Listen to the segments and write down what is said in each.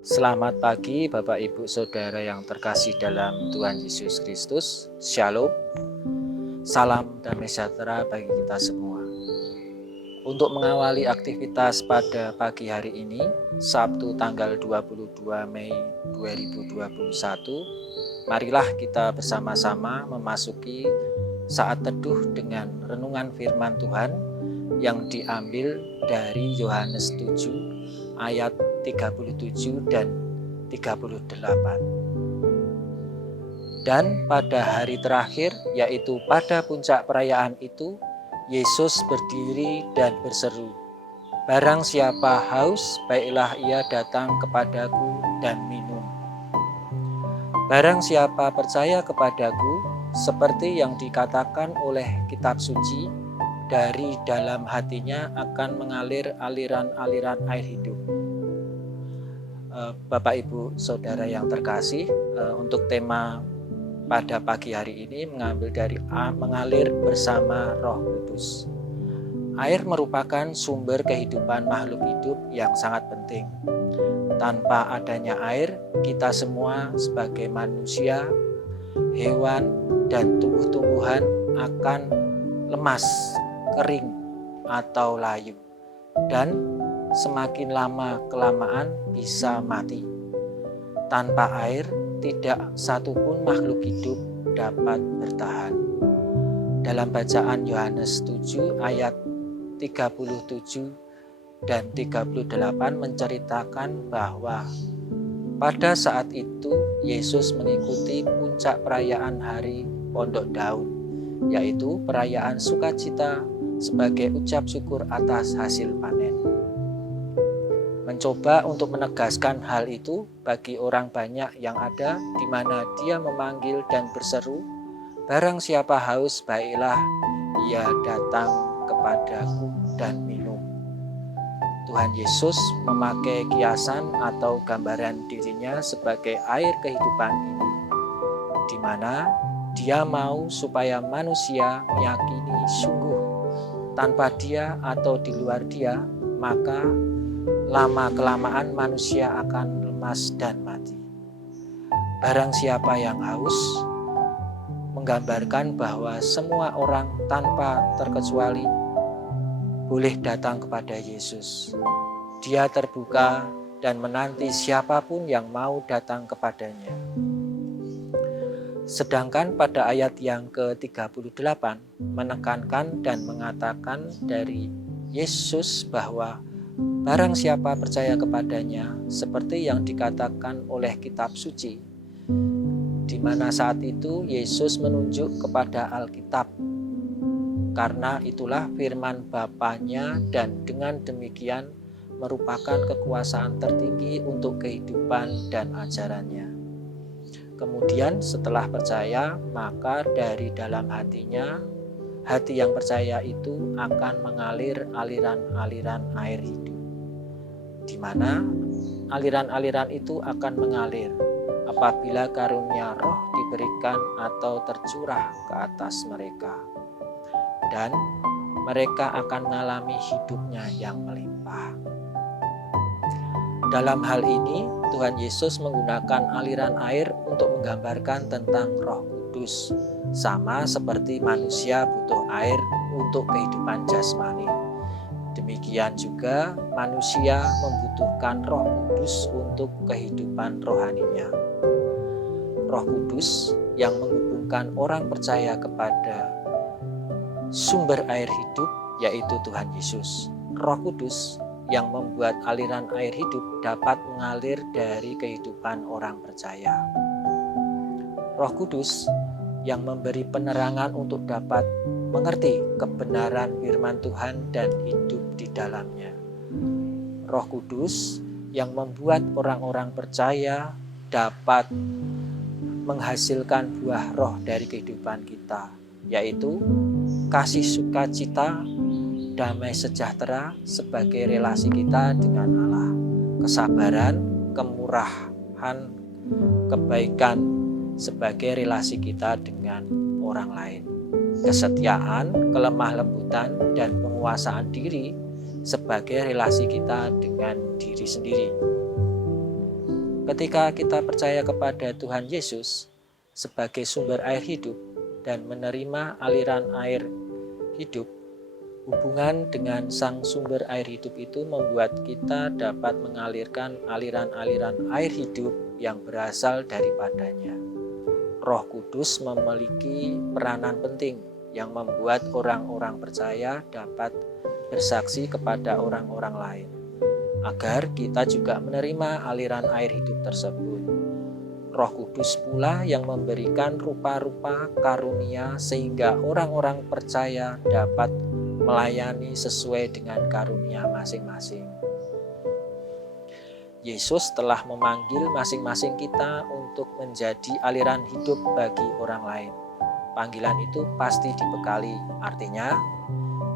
Selamat pagi Bapak Ibu Saudara yang terkasih dalam Tuhan Yesus Kristus. Shalom. Salam damai sejahtera bagi kita semua. Untuk mengawali aktivitas pada pagi hari ini, Sabtu tanggal 22 Mei 2021, marilah kita bersama-sama memasuki saat teduh dengan renungan firman Tuhan yang diambil dari Yohanes 7 ayat 37 dan 38. Dan pada hari terakhir, yaitu pada puncak perayaan itu, Yesus berdiri dan berseru, "Barang siapa haus, baiklah ia datang kepadaku dan minum. Barang siapa percaya kepadaku, seperti yang dikatakan oleh kitab suci, dari dalam hatinya akan mengalir aliran-aliran air hidup." Bapak Ibu Saudara yang terkasih, untuk tema pada pagi hari ini mengambil dari mengalir bersama Roh Kudus. Air merupakan sumber kehidupan makhluk hidup yang sangat penting. Tanpa adanya air, kita semua sebagai manusia, hewan, dan tumbuh-tumbuhan akan lemas, kering, atau layu. Dan semakin lama-kelamaan bisa mati. Tanpa air, tidak satupun makhluk hidup dapat bertahan. Dalam bacaan Yohanes 7 ayat 37 dan 38 menceritakan bahwa pada saat itu Yesus mengikuti puncak perayaan hari Pondok Daun, yaitu perayaan sukacita sebagai ucap syukur atas hasil panen. Mencoba untuk menegaskan hal itu bagi orang banyak yang ada, di mana dia memanggil dan berseru, "Barang siapa haus, baiklah ia datang kepadaku dan minum." Tuhan Yesus memakai kiasan atau gambaran dirinya sebagai air kehidupan ini, di mana dia mau supaya manusia meyakini sungguh tanpa dia atau di luar dia, maka lama-kelamaan manusia akan lemas dan mati. Barang siapa yang haus menggambarkan bahwa semua orang tanpa terkecuali boleh datang kepada Yesus. Dia terbuka dan menanti siapapun yang mau datang kepadanya. Sedangkan pada ayat yang ke-38 menekankan dan mengatakan dari Yesus bahwa barang siapa percaya kepadanya, seperti yang dikatakan oleh kitab suci, di mana saat itu Yesus menunjuk kepada Alkitab. Karena itulah firman Bapanya, dan dengan demikian merupakan kekuasaan tertinggi untuk kehidupan dan ajarannya. Kemudian setelah percaya, maka dari dalam hatinya, hati yang percaya itu akan mengalir aliran-aliran air hidup, di mana aliran-aliran itu akan mengalir apabila karunia roh diberikan atau tercurah ke atas mereka, dan mereka akan mengalami hidupnya yang melimpah. Dalam hal ini, Tuhan Yesus menggunakan aliran air untuk menggambarkan tentang Roh Kudus, sama seperti manusia butuh air untuk kehidupan jasmani. Demikian juga manusia membutuhkan Roh Kudus untuk kehidupan rohaninya. Roh Kudus yang menghubungkan orang percaya kepada sumber air hidup, yaitu Tuhan Yesus. Roh Kudus yang membuat aliran air hidup dapat mengalir dari kehidupan orang percaya. Roh Kudus yang memberi penerangan untuk dapat mengerti kebenaran firman Tuhan dan hidup di dalamnya. Roh Kudus yang membuat orang-orang percaya dapat menghasilkan buah roh dari kehidupan kita, yaitu kasih sukacita, damai sejahtera sebagai relasi kita dengan Allah, kesabaran, kemurahan, kebaikan sebagai relasi kita dengan orang lain, kesetiaan, kelemah lembutan, dan penguasaan diri sebagai relasi kita dengan diri sendiri. Ketika kita percaya kepada Tuhan Yesus sebagai sumber air hidup dan menerima aliran air hidup, hubungan dengan sang sumber air hidup itu membuat kita dapat mengalirkan aliran-aliran air hidup yang berasal daripadanya. Roh Kudus memiliki peranan penting yang membuat orang-orang percaya dapat bersaksi kepada orang-orang lain, agar kita juga menerima aliran air hidup tersebut. Roh Kudus pula yang memberikan rupa-rupa karunia sehingga orang-orang percaya dapat melayani sesuai dengan karunia masing-masing. Yesus telah memanggil masing-masing kita untuk menjadi aliran hidup bagi orang lain. Panggilan itu pasti dibekali, artinya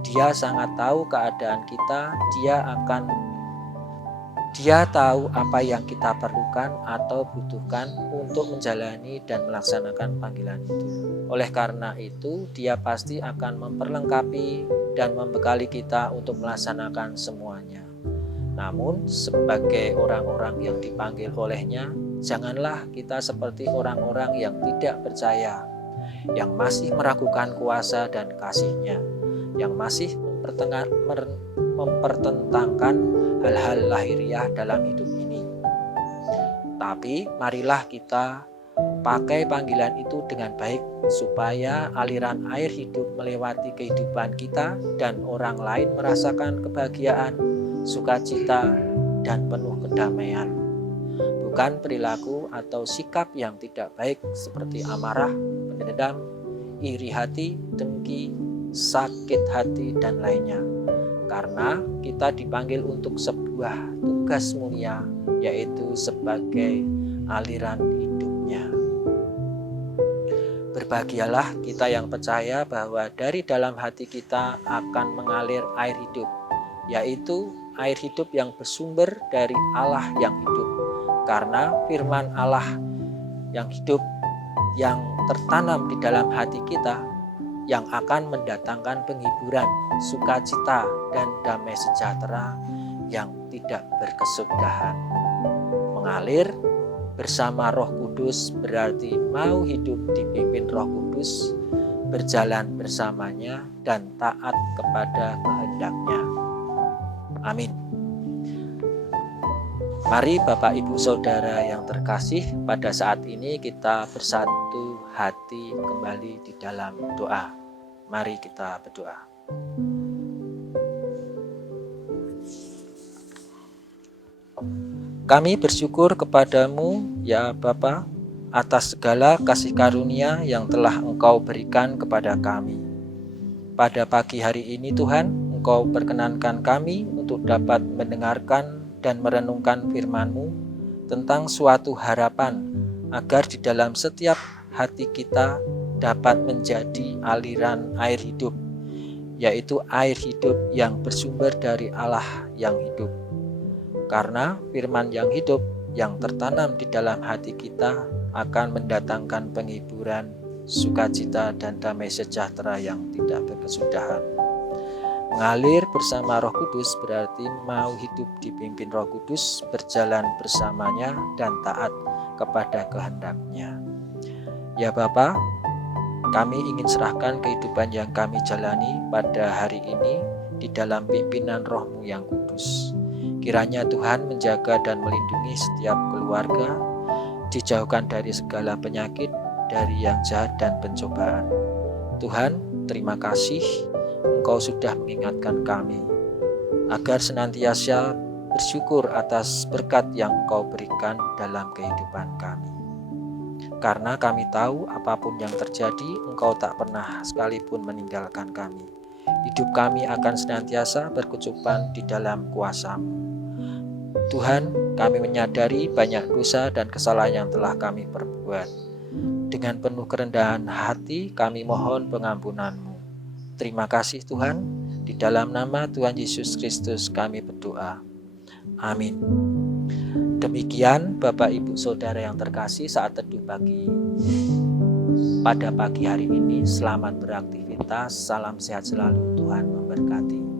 Dia sangat tahu keadaan kita, Dia tahu apa yang kita perlukan atau butuhkan untuk menjalani dan melaksanakan panggilan itu. Oleh karena itu, Dia pasti akan memperlengkapi dan membekali kita untuk melaksanakan semuanya. Namun, sebagai orang-orang yang dipanggil oleh-Nya, janganlah kita seperti orang-orang yang tidak percaya, yang masih meragukan kuasa dan kasih-Nya, yang masih mempertentangkan hal-hal lahiriah dalam hidup ini. Tapi marilah kita pakai panggilan itu dengan baik, supaya aliran air hidup melewati kehidupan kita dan orang lain merasakan kebahagiaan, sukacita, dan penuh kedamaian. Bukan perilaku atau sikap yang tidak baik seperti amarah, pendendam, iri hati, dengki, sakit hati, dan lainnya. Karena kita dipanggil untuk sebuah tugas mulia, yaitu sebagai aliran hidupnya. Berbahagialah kita yang percaya bahwa dari dalam hati kita akan mengalir air hidup, yaitu air hidup yang bersumber dari Allah yang hidup. Karena firman Allah yang hidup yang tertanam di dalam hati kita yang akan mendatangkan penghiburan, sukacita, dan damai sejahtera yang tidak berkesudahan. Mengalir bersama Roh Kudus berarti mau hidup dipimpin Roh Kudus, berjalan bersamanya, dan taat kepada kehendak-Nya. Amin. Mari Bapak Ibu Saudara yang terkasih, pada saat ini kita bersatu hati kembali di dalam doa. Mari kita berdoa. Kami bersyukur kepadamu ya Bapa atas segala kasih karunia yang telah Engkau berikan kepada kami. Pada pagi hari ini Tuhan, Engkau perkenankan kami untuk dapat mendengarkan dan merenungkan firman-Mu tentang suatu harapan agar di dalam setiap hati kita dapat menjadi aliran air hidup, yaitu air hidup yang bersumber dari Allah yang hidup. Karena firman yang hidup yang tertanam di dalam hati kita akan mendatangkan penghiburan, sukacita, dan damai sejahtera yang tidak berkesudahan. Mengalir bersama Roh Kudus berarti mau hidup dipimpin Roh Kudus, berjalan bersamanya, dan taat kepada kehendak-Nya. Ya Bapa, kami ingin serahkan kehidupan yang kami jalani pada hari ini di dalam pimpinan Roh-Mu yang kudus. Kiranya Tuhan menjaga dan melindungi setiap keluarga, dijauhkan dari segala penyakit, dari yang jahat dan pencobaan. Tuhan, terima kasih Engkau sudah mengingatkan kami agar senantiasa bersyukur atas berkat yang Engkau berikan dalam kehidupan kami. Karena kami tahu apapun yang terjadi, Engkau tak pernah sekalipun meninggalkan kami. Hidup kami akan senantiasa berkecupan di dalam kuasa-Mu. Tuhan, kami menyadari banyak dosa dan kesalahan yang telah kami perbuat. Dengan penuh kerendahan hati, kami mohon pengampunan-Mu. Terima kasih Tuhan, di dalam nama Tuhan Yesus Kristus kami berdoa. Amin. Demikian Bapak Ibu Saudara yang terkasih, saat teduh pada pagi hari ini. Selamat beraktivitas, salam sehat selalu, Tuhan memberkati.